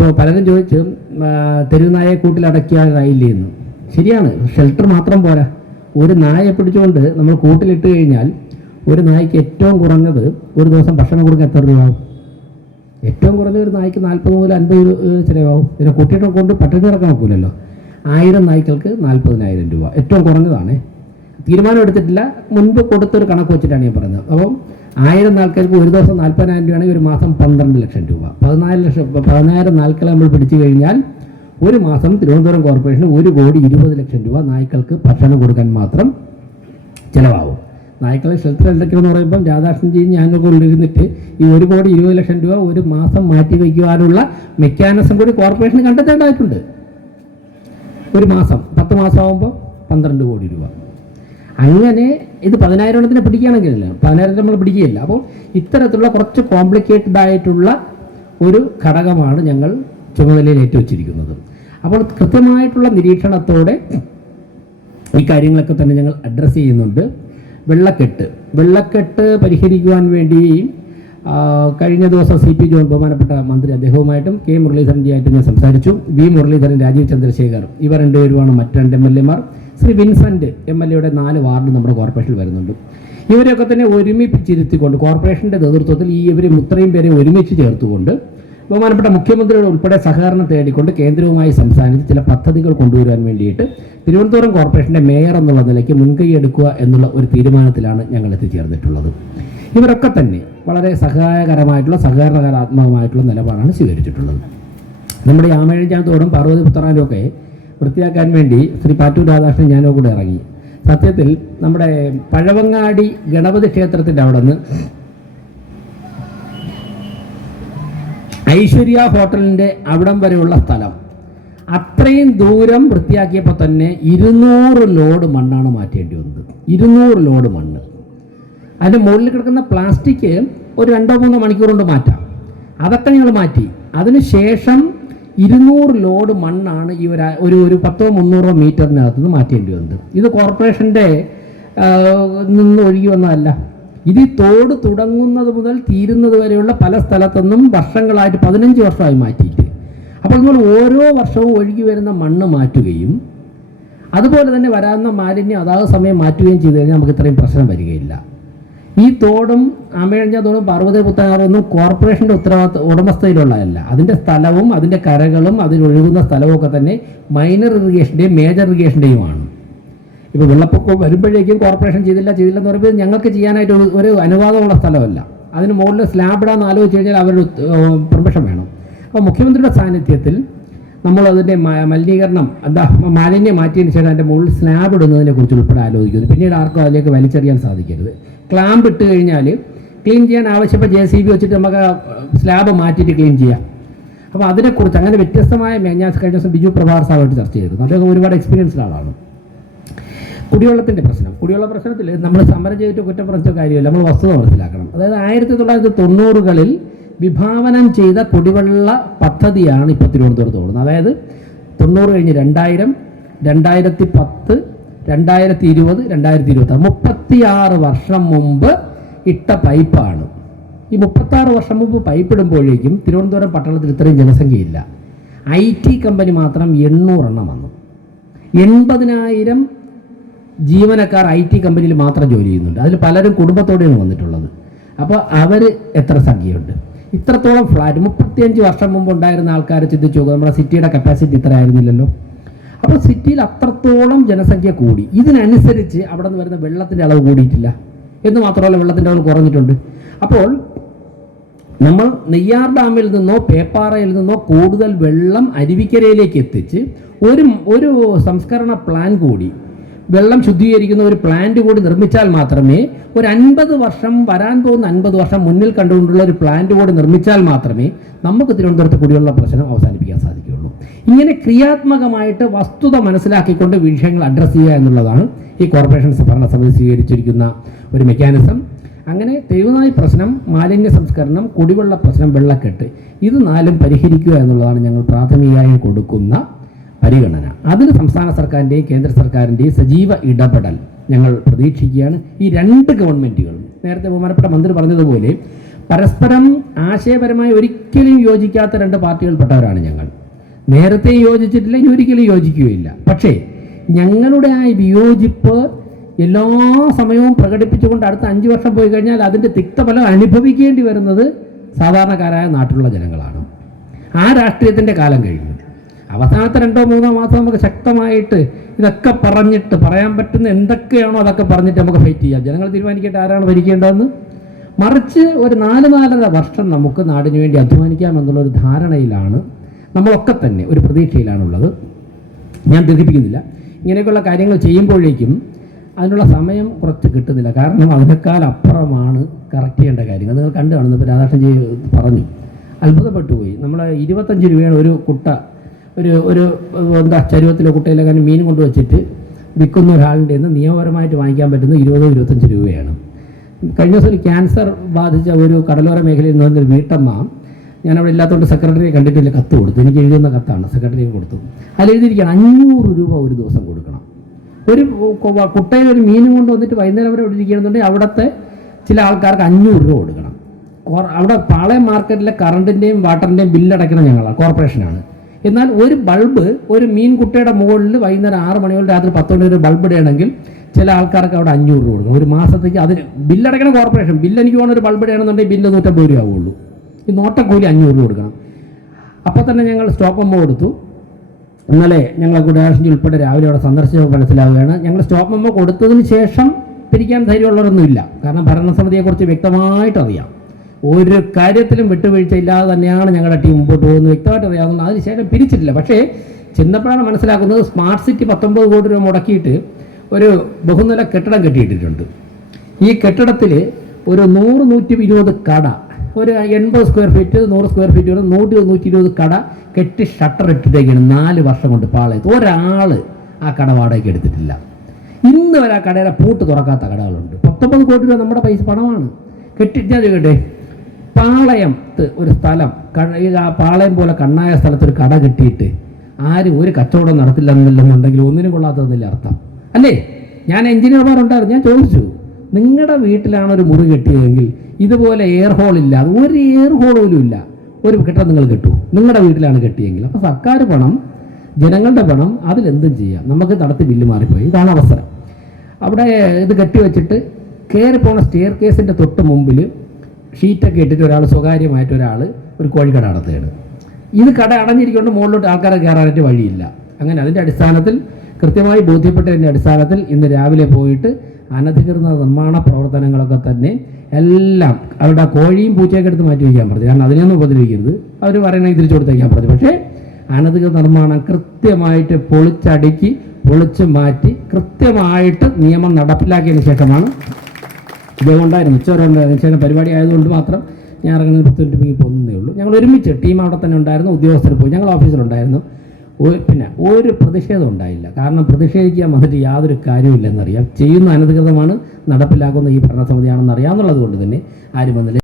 ഇപ്പോൾ പലരും ചോദിച്ചു തെരുവുനായെ കൂട്ടിലടയ്ക്കാറായില്ലേ എന്ന്. ശരിയാണ്, ഷെൽട്ടർ മാത്രം പോരാ. ഒരു നായയെ പിടിച്ചുകൊണ്ട് നമ്മൾ കൂട്ടിലിട്ട് കഴിഞ്ഞാൽ ഒരു നായ്ക്ക് ഏറ്റവും കുറഞ്ഞത് ഒരു ദിവസം ഭക്ഷണം കൊടുക്കാൻ എത്ര രൂപയാവും? ഏറ്റവും കുറഞ്ഞ ഒരു നായ്ക്ക് 40 മുതൽ 50 ചിലവാകും. പിന്നെ കുട്ടിയുടെ കൊണ്ട് പട്ടിണി കിടക്കാൻ നോക്കൂലല്ലോ. 1000 നായ്ക്കൾക്ക് 40,000 രൂപ ഏറ്റവും കുറഞ്ഞതാണ്. തീരുമാനം എടുത്തിട്ടില്ല, മുൻപ് കൊടുത്തൊരു കണക്ക് വെച്ചിട്ടാണ് ഞാൻ പറയുന്നത്. അപ്പം 1000 നാൽക്കൾക്ക് ഒരു ദിവസം 40,000 രൂപയാണെങ്കിൽ ഒരു മാസം 12 ലക്ഷം രൂപ. 14,000 നാൽക്കളെ നമ്മൾ പിടിച്ചു കഴിഞ്ഞാൽ ഒരു മാസം തിരുവനന്തപുരം കോർപ്പറേഷന് 1,20 ലക്ഷം രൂപ നായ്ക്കൾക്ക് ഭക്ഷണം കൊടുക്കാൻ മാത്രം ചിലവാകും. നായ്ക്കളെ ഷെൽട്ടർ എന്തൊക്കെയെന്ന് പറയുമ്പം രാധാകൃഷ്ണൻജി ഞങ്ങൾക്ക് കൊണ്ടിരുന്നിട്ട് ഈ 1,20 ലക്ഷം രൂപ ഒരു മാസം മാറ്റി വയ്ക്കുവാനുള്ള മെക്കാനിസം കൂടി കോർപ്പറേഷന് കണ്ടെത്തേണ്ടതായിട്ടുണ്ട്. ഒരു മാസം 10 മാസമാകുമ്പോൾ 12 കോടി രൂപ. അങ്ങനെ ഇത് 10,000 പിടിക്കുകയാണെങ്കിലല്ല, 10,000 നമ്മൾ പിടിക്കുകയില്ല. അപ്പോൾ ഇത്തരത്തിലുള്ള കുറച്ച് കോംപ്ലിക്കേറ്റഡ് ആയിട്ടുള്ള ഒരു ഘടകമാണ് ഞങ്ങൾ ചുമതലയിൽ ഏറ്റുവച്ചിരിക്കുന്നത്. അപ്പോൾ കൃത്യമായിട്ടുള്ള നിരീക്ഷണത്തോടെ ഈ കാര്യങ്ങളൊക്കെ തന്നെ ഞങ്ങൾ അഡ്രസ്സ് ചെയ്യുന്നുണ്ട്. വെള്ളക്കെട്ട് പരിഹരിക്കുവാൻ വേണ്ടി കഴിഞ്ഞ ദിവസം CP ജോൺ ബഹുമാനപ്പെട്ട മന്ത്രി അദ്ദേഹവുമായിട്ടും K മുരളീധരൻജിയായിട്ടും ഞാൻ സംസാരിച്ചു. V മുരളീധരൻ, രാജീവ് ചന്ദ്രശേഖർ ഇവർ രണ്ടുപേരുമാണ് മറ്റ് 2 MLA മാർ. ശ്രീ വിൻസെൻ്റ് MLA-യുടെ 4 വാർഡ് നമ്മുടെ കോർപ്പറേഷനിൽ വരുന്നുണ്ട്. ഇവരെയൊക്കെ തന്നെ ഒരുമിപ്പിച്ചിരുത്തിക്കൊണ്ട് കോർപ്പറേഷൻ്റെ നേതൃത്വത്തിൽ ഇവരെ ഇത്രയും പേരെ ഒരുമിച്ച് ചേർത്തുകൊണ്ട് ബഹുമാനപ്പെട്ട മുഖ്യമന്ത്രിയുടെ ഉൾപ്പെടെ സഹകരണം തേടിക്കൊണ്ട് കേന്ദ്രവുമായി സംസാരിച്ച് ചില പദ്ധതികൾ കൊണ്ടുവരാൻ വേണ്ടിയിട്ട് തിരുവനന്തപുരം കോർപ്പറേഷൻ്റെ മേയർ എന്നുള്ള നിലയ്ക്ക് മുൻകൈ എടുക്കുക എന്നുള്ള ഒരു തീരുമാനത്തിലാണ് ഞങ്ങൾ എത്തിച്ചേർന്നിട്ടുള്ളത്. ഇവരൊക്കെ തന്നെ വളരെ സഹായകരമായിട്ടുള്ള സഹകരണകരാത്മകമായിട്ടുള്ള നിലപാടാണ് സ്വീകരിച്ചിട്ടുള്ളത്. നമ്മുടെ ആമേഴഞ്ചാത്തോടും പാർവതി പുത്തറാനും ഒക്കെ വൃത്തിയാക്കാൻ വേണ്ടി ശ്രീ പാറ്റൂർ രാധാകൃഷ്ണൻ ഞാനോ കൂടെ ഇറങ്ങി. സത്യത്തിൽ നമ്മുടെ പഴവങ്ങാടി ഗണപതി ക്ഷേത്രത്തിൻ്റെ അവിടെ നിന്ന് ഐശ്വര്യ ഹോട്ടലിൻ്റെ അവിടം വരെയുള്ള സ്ഥലം അത്രയും ദൂരം വൃത്തിയാക്കിയപ്പോൾ തന്നെ 200 ലോഡ് മണ്ണാണ് മാറ്റേണ്ടി വന്നത്. 200 ലോഡ് മണ്ണ്. അതിൻ്റെ മുകളിൽ കിടക്കുന്ന പ്ലാസ്റ്റിക് ഒരു 2-3 മണിക്കൂർ കൊണ്ട് മാറ്റാം. അതൊക്കെ ഞങ്ങൾ മാറ്റി. അതിനുശേഷം 200 ലോഡ് മണ്ണാണ് ഈ ഒരു 100-300 മീറ്ററിനകത്ത് നിന്ന് മാറ്റേണ്ടി വന്നത്. ഇത് കോർപ്പറേഷൻ്റെ നിന്ന് ഒഴുകി വന്നതല്ല. ഇത് തോട് തുടങ്ങുന്നത് മുതൽ തീരുന്നത് വരെയുള്ള പല സ്ഥലത്തുനിന്നും വർഷങ്ങളായിട്ട് 15 വർഷമായി മാറ്റിയിട്ട്. അപ്പോൾ നമ്മൾ ഓരോ വർഷവും ഒഴുകി വരുന്ന മണ്ണ് മാറ്റുകയും അതുപോലെ തന്നെ വരാവുന്ന മാലിന്യം അതാത് സമയം മാറ്റുകയും ചെയ്തു കഴിഞ്ഞാൽ നമുക്ക് ഇത്രയും പ്രശ്നം വരികയില്ല. ഈ തോടും ആമേഴഞ്ചാത്തോടും പാർവതി പുത്തനാറൊന്നും കോർപ്പറേഷൻ്റെ ഉടമസ്ഥയിലുള്ളതല്ല. അതിൻ്റെ സ്ഥലവും അതിൻ്റെ കരകളും അതിലൊഴുകുന്ന സ്ഥലവും ഒക്കെ തന്നെ മൈനർ ഇറിഗേഷൻ്റെയും മേജർ ഇറിഗേഷൻ്റെയുമാണ്. ഇപ്പോൾ വെള്ളപ്പൊക്കം വരുമ്പോഴേക്കും കോർപ്പറേഷൻ ചെയ്തില്ലെന്ന് പറയുമ്പോൾ ഞങ്ങൾക്ക് ചെയ്യാനായിട്ട് ഒരു അനുവാദമുള്ള സ്ഥലമല്ല. അതിന് മുകളിൽ സ്ലാബ് ഇടാന്ന് ആലോചിച്ച് കഴിഞ്ഞാൽ അവരുടെ പെർമിഷൻ വേണം. അപ്പോൾ മുഖ്യമന്ത്രിയുടെ സാന്നിധ്യത്തിൽ നമ്മളതിൻ്റെ മലിനീകരണം മാലിന്യം മാറ്റിയതിന് ശേഷം അതിൻ്റെ മുകളിൽ സ്ലാബ് ഇടുന്നതിനെ കുറിച്ച് ഉൾപ്പെടെ ആലോചിക്കുന്നു. പിന്നീട് ആർക്കും അതിലേക്ക് വലിച്ചെറിയാൻ സാധിക്കരുത്. ക്ലാമ്പ് ഇട്ട് കഴിഞ്ഞാൽ ക്ലീൻ ചെയ്യാൻ ആവശ്യപ്പോൾ JCB വെച്ചിട്ട് നമുക്ക് സ്ലാബ് മാറ്റിയിട്ട് ക്ലീൻ ചെയ്യാം. അപ്പോൾ അതിനെക്കുറിച്ച് അങ്ങനെ വ്യത്യസ്തമായ ഞാൻ കഴിഞ്ഞ ദിവസം ബിജു പ്രഭാകർ സാറുമായിട്ട് ചർച്ച ചെയ്തിരുന്നു. അദ്ദേഹം ഒരുപാട് എക്സ്പീരിയൻസ്ഡ് ആളാണ്. കുടിവെള്ളത്തിൻ്റെ വെള്ള പ്രശ്നത്തിൽ നമ്മൾ സമരം ചെയ്തിട്ട് കുറ്റം പറഞ്ഞ കാര്യമല്ല, നമ്മൾ വസ്തുത മനസ്സിലാക്കണം. അതായത് 1990-കളിൽ വിഭാവനം ചെയ്ത കുടിവെള്ള പദ്ധതിയാണ് ഇപ്പോൾ തിരുവനന്തപുരത്ത് ഓടുന്നത്. അതായത് 90 കഴിഞ്ഞ് 2000, 2010, 2020, 2026 36 വർഷം മുമ്പ് ഇട്ട പൈപ്പാണ്. ഈ 36 വർഷം മുമ്പ് പൈപ്പ് ഇടുമ്പോഴേക്കും തിരുവനന്തപുരം പട്ടണത്തിൽ ഇത്രയും ജനസംഖ്യയില്ല. IT കമ്പനി മാത്രം 800 എണ്ണം വന്നു. 80,000 ജീവനക്കാർ IT കമ്പനിയിൽ മാത്രം ജോലി ചെയ്യുന്നുണ്ട്. അതിൽ പലരും കുടുംബത്തോടെയാണ് വന്നിട്ടുള്ളത്. അപ്പോൾ അവർ എത്ര സംഖ്യയുണ്ട്? ഇത്രത്തോളം ഫ്ലാറ്റ് 35 വർഷം മുമ്പ് ഉണ്ടായിരുന്ന ആൾക്കാരെ ചിന്തിച്ചു നോക്കുക. നമ്മുടെ സിറ്റിയുടെ കപ്പാസിറ്റി ഇത്ര ആയിരുന്നില്ലല്ലോ. അപ്പോൾ സിറ്റിയിൽ അത്രത്തോളം ജനസംഖ്യ കൂടി. ഇതിനനുസരിച്ച് അവിടെ നിന്ന് വരുന്ന വെള്ളത്തിൻ്റെ അളവ് കൂടിയിട്ടില്ല എന്ന് മാത്രമല്ല, വെള്ളത്തിൻ്റെ അളവ് കുറഞ്ഞിട്ടുണ്ട്. അപ്പോൾ നമ്മൾ നെയ്യാർ ഡാമിൽ നിന്നോ പേപ്പാറയിൽ നിന്നോ കൂടുതൽ വെള്ളം അരുവിക്കരയിലേക്ക് എത്തിച്ച് ഒരു സംസ്കരണ പ്ലാൻ കൂടി, വെള്ളം ശുദ്ധീകരിക്കുന്ന ഒരു പ്ലാന്റ് കൂടി നിർമ്മിച്ചാൽ മാത്രമേ ഒരു 50 വർഷം വരാൻ പോകുന്ന 50 വർഷം മുന്നിൽ കണ്ടുകൊണ്ടുള്ള ഒരു പ്ലാന്റ് കൂടി നിർമ്മിച്ചാൽ മാത്രമേ നമുക്ക് തിരുവനന്തപുരത്ത് കുടിവെള്ള പ്രശ്നം അവസാനിപ്പിക്കാൻ സാധിക്കുകയുള്ളൂ. ഇങ്ങനെ ക്രിയാത്മകമായിട്ട് വസ്തുത മനസ്സിലാക്കിക്കൊണ്ട് വിഷയങ്ങൾ അഡ്രസ്സ് ചെയ്യുക എന്നുള്ളതാണ് ഈ കോർപ്പറേഷൻ ഭരണസമിതി സ്വീകരിച്ചിരിക്കുന്ന ഒരു മെക്കാനിസം. അങ്ങനെ തെരുവുനായി പ്രശ്നം, മാലിന്യ സംസ്കരണം, കുടിവെള്ള പ്രശ്നം, വെള്ളക്കെട്ട്, ഇത് 4 പരിഹരിക്കുക എന്നുള്ളതാണ് ഞങ്ങൾ പ്രാഥമികമായി കൊടുക്കുന്ന പരിഗണന. അതിന് സംസ്ഥാന സർക്കാരിൻ്റെയും കേന്ദ്ര സർക്കാരിൻ്റെയും സജീവ ഇടപെടൽ ഞങ്ങൾ പ്രതീക്ഷിക്കുകയാണ്. ഈ 2 ഗവൺമെൻറ്റുകളും നേരത്തെ ബഹുമാനപ്പെട്ട മന്ത്രി പറഞ്ഞതുപോലെ പരസ്പരം ആശയപരമായി ഒരിക്കലും യോജിക്കാത്ത രണ്ട് പാർട്ടികൾപ്പെട്ടവരാണ് ഞങ്ങൾ. നേരത്തെ യോജിച്ചിട്ടില്ല, ഇനി ഒരിക്കലും യോജിക്കുകയില്ല. പക്ഷേ ഞങ്ങളുടെ ആ വിയോജിപ്പ് എല്ലാ സമയവും പ്രകടിപ്പിച്ചുകൊണ്ട് അടുത്ത 5 വർഷം പോയി കഴിഞ്ഞാൽ അതിൻ്റെ തിക്തഫലം അനുഭവിക്കേണ്ടി വരുന്നത് സാധാരണക്കാരായ നാട്ടിലുള്ള ജനങ്ങളാണ്. ആ രാഷ്ട്രീയത്തിൻ്റെ കാലം കഴിഞ്ഞു. അവസാനത്തെ 2-3 മാസം നമുക്ക് ശക്തമായിട്ട് ഇതൊക്കെ പറഞ്ഞിട്ട് പറയാൻ പറ്റുന്ന എന്തൊക്കെയാണോ അതൊക്കെ പറഞ്ഞിട്ട് നമുക്ക് ഫൈറ്റ് ചെയ്യാം. ജനങ്ങൾ തീരുമാനിക്കട്ടെ ആരാണ് ഭരിക്കേണ്ടതെന്ന്. മറിച്ച് ഒരു 4-4.5 വർഷം നമുക്ക് നാടിന് വേണ്ടി അധ്വാനിക്കാമെന്നുള്ളൊരു ധാരണയിലാണ് നമ്മളൊക്കെ തന്നെ, ഒരു പ്രതീക്ഷയിലാണുള്ളത്. ഞാൻ ദീർഘിപ്പിക്കുന്നില്ല. ഇങ്ങനെയൊക്കെയുള്ള കാര്യങ്ങൾ ചെയ്യുമ്പോഴേക്കും അതിനുള്ള സമയം കുറച്ച് കിട്ടുന്നില്ല. കാരണം അതിനേക്കാൾ അപ്പുറമാണ് കറക്റ്റ് ചെയ്യേണ്ട കാര്യങ്ങൾ. നിങ്ങൾ കണ്ടു കാണുന്നു. ഇപ്പോൾ രാധാകൃഷ്ണൻ പറഞ്ഞു, അത്ഭുതപ്പെട്ടു പോയി. നമ്മൾ 25 രൂപയാണ് ഒരു കുട്ട, ഒരു എന്താ ചരുവത്തിലോ കുട്ടയിലൊക്കെ മീൻ കൊണ്ടുവച്ചിട്ട് വിൽക്കുന്ന ഒരാളുടെ നിന്ന് നിയമപരമായിട്ട് വാങ്ങിക്കാൻ പറ്റുന്നത് 20-25 രൂപയാണ്. കഴിഞ്ഞ ദിവസം ക്യാൻസർ ബാധിച്ച ഒരു കടലോര മേഖലയിൽ നിന്ന് വന്നൊരു വീട്ടമ്മ, ഞാനവിടെ ഇല്ലാത്തതുകൊണ്ട് സെക്രട്ടറിയെ കണ്ടിട്ടില്ല, കത്ത് കൊടുത്തു. എനിക്ക് എഴുതുന്ന കത്താണ്, സെക്രട്ടറിയെ കൊടുത്തു. അതിൽ എഴുതിയിരിക്കുകയാണ് 500 രൂപ ഒരു ദിവസം കൊടുക്കണം. ഒരു കുട്ടയിൽ ഒരു മീനും കൊണ്ട് വന്നിട്ട് വൈകുന്നേരം വരെ ഇവിടെ ഇരിക്കുകയാണെന്നുണ്ടെങ്കിൽ അവിടുത്തെ ചില ആൾക്കാർക്ക് 500 രൂപ കൊടുക്കണം. അവിടെ പാളയം മാർക്കറ്റിലെ കറണ്ടിൻ്റെയും വാട്ടറിൻ്റെയും ബില്ലടയ്ക്കണം ഞങ്ങളാണ്, കോർപ്പറേഷനാണ്. എന്നാൽ ഒരു ബൾബ്, ഒരു മീൻ കുട്ടയുടെ മുകളിൽ വൈകുന്നേരം 6 മണി മുതൽ രാത്രി 10 മണി വരെ ബൾബ് ഇടുകയാണെങ്കിൽ ചില ആൾക്കാർക്ക് അവിടെ 500 രൂപ കൊടുക്കണം ഒരു മാസത്തേക്ക്. അതിന് ബില്ലടയ്ക്കണം കോർപ്പറേഷൻ. ബില്ല് എനിക്ക് വേണം, ഒരു ബൾബ് ഇടുകയാണെന്നുണ്ടെങ്കിൽ ബില്ല് 150 രൂപ ആവുള്ളൂ. ഈ നോട്ടക്കൂലി 500 രൂപ കൊടുക്കണം. അപ്പോൾ തന്നെ ഞങ്ങൾ സ്റ്റോപ്പ് മെമ്മോ കൊടുത്തു. ഇന്നലെ ഞങ്ങൾ ഗുഡാഷി ഉൾപ്പെടെ രാവിലെ അവിടെ സന്ദർശിച്ചപ്പോൾ മനസ്സിലാവുകയാണ്, ഞങ്ങൾ സ്റ്റോപ്പ് മെമ്മോ കൊടുത്തതിന് ശേഷം പിരിക്കാൻ ധൈര്യമുള്ളവരൊന്നുമില്ല. കാരണം ഭരണസമിതിയെക്കുറിച്ച് വ്യക്തമായിട്ട് അറിയാം. ഒരു കാര്യത്തിലും വിട്ടുവീഴ്ച ഇല്ലാതെ തന്നെയാണ് ഞങ്ങളുടെ ടീം മുമ്പോട്ട് പോകുന്നത്, വ്യക്തമായിട്ട് അറിയാവുന്നത്. അതിനുശേഷം പിരിച്ചിട്ടില്ല. പക്ഷേ ചെന്നപ്പോഴാണ് മനസ്സിലാക്കുന്നത്, സ്മാർട്ട് സിറ്റി 19 കോടി രൂപ മുടക്കിയിട്ട് ഒരു ബഹുനില കെട്ടിടം കെട്ടിയിട്ടിട്ടുണ്ട്. ഈ കെട്ടിടത്തിൽ ഒരു 100-120 കട, ഒരു 80 സ്ക്വയർ ഫീറ്റ് 100 സ്ക്വയർ ഫീറ്റ് വരെ 100-120 കട കെട്ടി ഷട്ടർ ഇട്ടിട്ടേക്കാണ് 4 വർഷം കൊണ്ട് പാളയത്ത്. ഒരാൾ ആ കട വാടകയ്ക്ക് എടുത്തിട്ടില്ല. ഇന്ന് വരെ ആ കടയുടെ പൂട്ട് തുറക്കാത്ത കടകളുണ്ട്. 19 കോടി രൂപ നമ്മുടെ പൈസ പണമാണ്. ഞാൻ ചോദിക്കട്ടെ, പാളയത്ത് ഒരു സ്ഥലം, പാളയം പോലെ കണ്ണായ സ്ഥലത്തൊരു കട കെട്ടിയിട്ട് ആരും ഒരു കച്ചവടം നടത്തില്ല എന്നുണ്ടെങ്കിൽ ഒന്നിനും കൊള്ളാത്തതെന്നില്ല അർത്ഥം അല്ലേ? ഞാൻ എഞ്ചിനീയർമാരുണ്ടായിരുന്നു, ഞാൻ ചോദിച്ചു, നിങ്ങളുടെ വീട്ടിലാണ് ഒരു മുറി കെട്ടിയതെങ്കിൽ ഇതുപോലെ എയർ ഹോൾ ഇല്ലാതെ, ഒരു എയർ ഹോൾ പോലും ഇല്ല, ഒരു കെട്ടിടം നിങ്ങൾ കെട്ടു, നിങ്ങളുടെ വീട്ടിലാണ് കെട്ടിയെങ്കിൽ. അപ്പോൾ സർക്കാർ പണം, ജനങ്ങളുടെ പണം, അതിലെന്തും ചെയ്യാം. നമുക്ക് നടത്തി ബില്ല് മാറിപ്പോയി. ഇതാണ് അവസരം. അവിടെ ഇത് കെട്ടിവെച്ചിട്ട് കയറിപ്പോണ സ്റ്റെയർ കേസിൻ്റെ തൊട്ട് മുമ്പിൽ ഷീറ്റൊക്കെ ഇട്ടിട്ട് ഒരാൾ സ്വകാര്യമായിട്ട് ഒരു കോഴിക്കട നടത്തുകയാണ്. ഇത് കട അടഞ്ഞിരിക്കൊണ്ട് മുകളിലോട്ട് ആൾക്കാരെ കയറാനായിട്ട് വഴിയില്ല. അങ്ങനെ അതിൻ്റെ അടിസ്ഥാനത്തിൽ, കൃത്യമായി ബോധ്യപ്പെട്ടതിൻ്റെ അടിസ്ഥാനത്തിൽ ഇന്ന് രാവിലെ പോയിട്ട് അനധികൃത നിർമ്മാണ പ്രവർത്തനങ്ങളൊക്കെ തന്നെ എല്ലാം അവരുടെ കോഴിയും പൂച്ചയൊക്കെ എടുത്ത് മാറ്റി വയ്ക്കാൻ പറഞ്ഞു. കാരണം അതിനെയൊന്നും ഉപദ്രവിക്കരുത്, അവർ പറയണമെങ്കിൽ തിരിച്ചു കൊടുത്തേക്കാൻ പറഞ്ഞു. പക്ഷേ അനധികൃത നിർമ്മാണം കൃത്യമായിട്ട് പൊളിച്ചടുക്കി പൊളിച്ച് മാറ്റി കൃത്യമായിട്ട് നിയമം നടപ്പിലാക്കിയതിന് ശേഷമാണ്. ഇതുകൊണ്ടായിരുന്നു ഉച്ചവരുണ്ടായിരുന്നു. ശേഷം പരിപാടി ആയതുകൊണ്ട് മാത്രം ഞാൻ ഇറങ്ങുന്നത് 10 മിനിറ്റ് പോകുന്നതേ ഉള്ളൂ. ഞങ്ങൾ ഒരുമിച്ച് ടീം അവിടെ തന്നെ ഉണ്ടായിരുന്നു, ഉദ്യോഗസ്ഥർ പോയി, ഞങ്ങൾ ഓഫീസിലുണ്ടായിരുന്നു. പിന്നെ ഒരു പ്രതിഷേധം ഉണ്ടായില്ല. കാരണം പ്രതിഷേധിക്കാൻ വന്നിട്ട് യാതൊരു കാര്യമില്ലെന്നറിയാം. ചെയ്യുന്ന അനധികൃതമാണ്, നടപ്പിലാക്കുന്ന ഈ ഭരണസമിതിയാണെന്ന് അറിയാമെന്നുള്ളത് കൊണ്ട് തന്നെ ആരും വന്നില്ല.